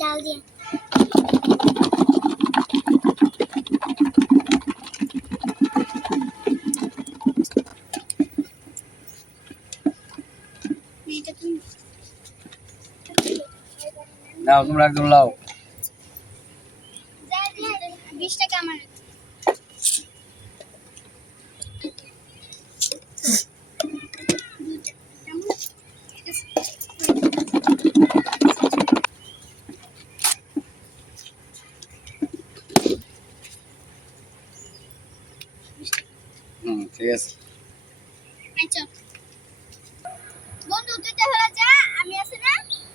জাল দিয়ে নাও তোমরা একদম লাও 20 টাকা আমার ঠিক আছে আচ্ছা বন্ধু তুই তাহলে যা আমি আছে না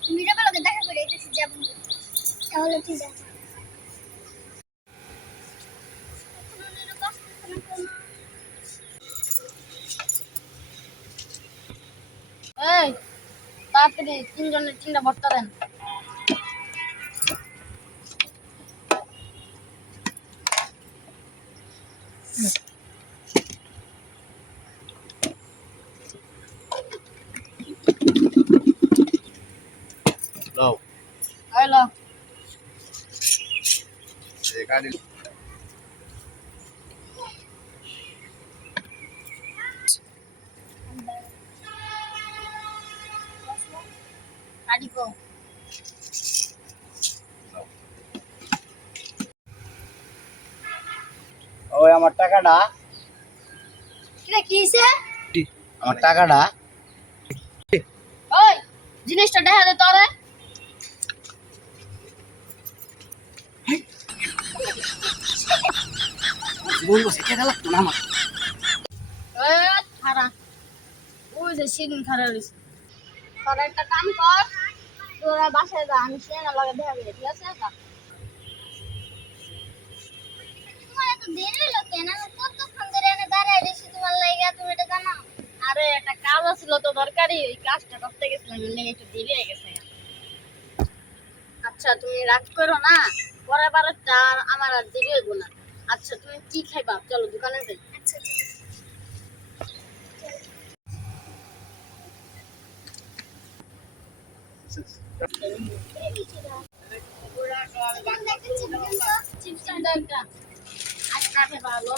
মিরাবের লগে দেখা করে এসেছি যা বন্ধু তাহলে তুই যা এই তাড়াতাড়ি তিনজনের তিনটা ভর্তা দেন লাও হ্যালো এই গাড়ি কাটিকো ওই আমার টাকাটা কিরে কি হইছে আমার টাকাটা ওই জিনিসটা দেখা দে তোরে বলবো সেটা লাগতো না আমার এই খারা ওই যে সিদিন খারা রইছে তোরা একটা কাম কর তোরা বাসায় যা আমি সিয়ানা লাগে দেখা করে ঠিক আছে যা তোমার এত দেরি হলো কেন আমি কতক্ষণ ধরে এনে দাঁড়ায় রইছি তোমার লাগা তুমি এটা জানো আরে একটা কাজ ছিল তো দরকারি ওই কাজটা করতে গেছিলাম এমনি একটু দেরি হয়ে গেছে আচ্ছা তুমি রাগ করো না পরের বারটা আমার আর দেরি হইব না আচ্ছা তুমি কি খাইবা চলো দোকানে যাই আচ্ছা চিপস একটা আচ্ছা ভালো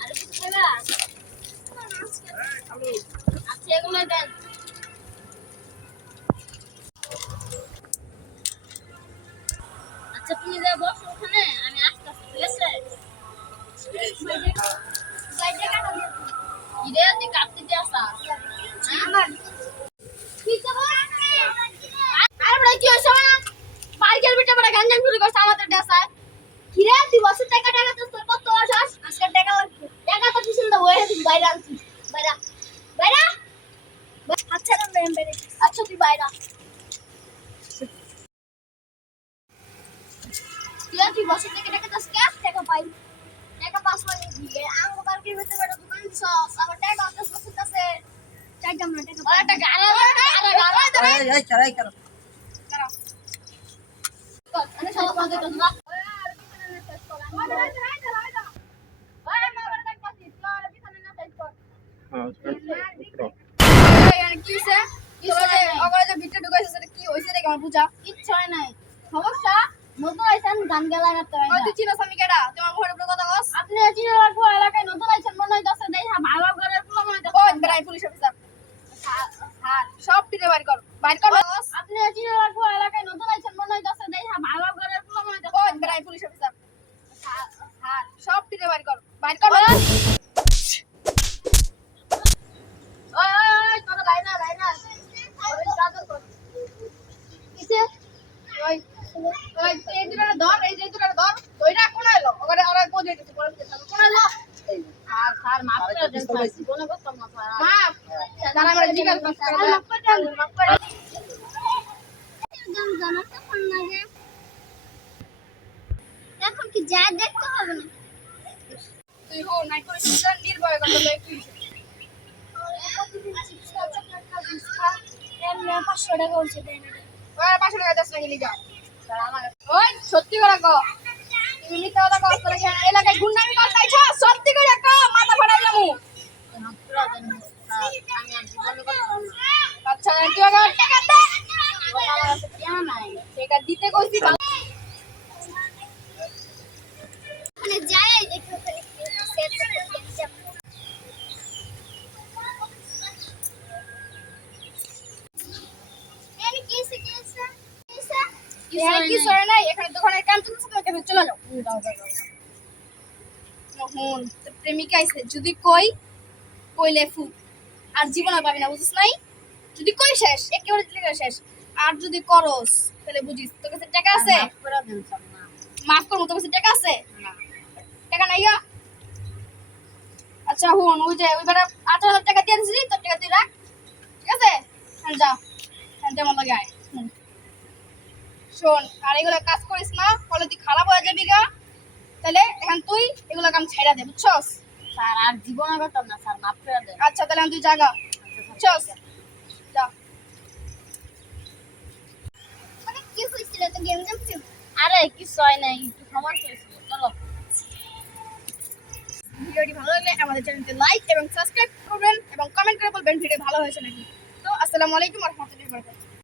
আরে কিছু খাইবা আচ্ছা এগুলো দেন আচ্ছা তুমি যা বসো ওখানে আমি আসতেছি ঠিক আছে ইরে তুই কাটতে দিয়ে আসা আমার কি তো আর বড় কি হইছে না পার্কের ভিতরে বড় গাঞ্জাম শুরু করছে আমাদের দেশায় কিরে তুই বছর টাকা তো তোর কত আসাস আজকে টাকা লাগবে টাকা তো কিছু না ওই তুই বাইরে আনছিস বাইরা বাইরা আচ্ছা না মেম্বারে আচ্ছা তুই বাইরে তুই বসে থেকে টাকা তো টাকা পাই টাকা পাস মানে দিয়ে আঙ্গ পার্কের ভিতরে বড় দোকান সব আমার টাকা অত বছর কাছে টাকা আমরা টাকা ওই একটা গালা গালা এই চালাই করো আমি সব কথা তো না কিচ্ছু হয় নাই সমস্যা নতুন আইছেন গান গেলা গাতে হয় তুই চিনোস আমি কেডা তোমার ঘরে উপরে কথা কস আপনি চিনে রাখবো এলাকায় নতুন আইছেন মনে হইতাছে দেখা ভালো ঘরের পোলা মনে ওই হইতাছে বেড়াই পুলিশ অফিসার স্যার সব টিরে বাইর কর আপনি চিনে রাখবো এলাকায় নতুন আইছেন মনে হইতাছে দেখা ভালো ঘরের পোলা মনে হইতাছে ওই বেড়াই পুলিশ অফিসার স্যার সব টিরে বাইর কর ওই তোরা লাইনা লাইনা ওই চাদর কর কিসে ওই ওই এই দুটারে ধর এই যে দুটারে ধর কইরা কোন এলো ওরে ওরে কোন দিতেছে পরে কোন এলো আর স্যার মাফ করে দেন স্যার জীবনে করতাম না স্যার মাপ তারা আমার জিজ্ঞাসা করছে মাপ করে জানা তো ফোন লাগে এখন কি যা দেখতে হবে পারবে না। তুই হো নাই করিস না নির্ভয় কথা লই তুই প্রতিদিন চিপস খা, চকলেট খা, জুস খা, এমনি 500 টাকা হচ্ছে দেয় না। ওই 500 টাকা দাস না গেলি যা ওই সত্যি করে কও তুমি মিথ্যা কথা কও তোর এলাকায় গুন্ডামি কর চাইছো সত্যি করে কও মাথা ফাটাইলামু আচ্ছা তুই আগে টাকা দে টাকা দিতে কইছি ওখানে যাই দেখি ওখানে কি সেট করতে এর কিসে কিসে কিসে কি সরে নাই এখানে দোকানের কাম চলছে তুমি কেন চলে যাও মোহন তোর প্রেমিকা আইছে যদি কইলে ফু আর জীবন আর পাবি না বুঝিস নাই যদি কই শেষ একেবারে দিলে শেষ আর যদি করস তাহলে বুঝিস তোর কাছে টাকা আছে মাফ করবো তোর কাছে টাকা আছে টাকা নাই গা? আচ্ছা হুন ওই যে ওইবারে 18,000 টাকা দিয়ে দিছিলি তোর টাকা তুই রাখ ঠিক আছে হ্যাঁ যা হ্যাঁ যেমন লাগে আয় শোন আর এগুলো কাজ করিস না ফলে তুই খারাপ হয়ে যাবি গা তাহলে এখন তুই এগুলো কাম ছাইড়া দে বুঝছস স্যার আর জীবনে করতাম না স্যার মাফ করে দেন আচ্ছা তাহলে এখন তুই জাগা বুঝছস যা মানে কি হইছিল তো গেম জামছি আরে কিছু হয় নাই একটু সমস্যা হয়েছিল চলো ভিডিওটি ভালো লাগলে আমাদের চ্যানেলটি লাইক এবং সাবস্ক্রাইব করবেন এবং কমেন্ট করে বলবেন ভিডিও ভালো হয়েছে নাকি তো আসসালামু আলাইকুম ওয়া রাহমাতুল্লাহি ওয়া বারাকাতুহু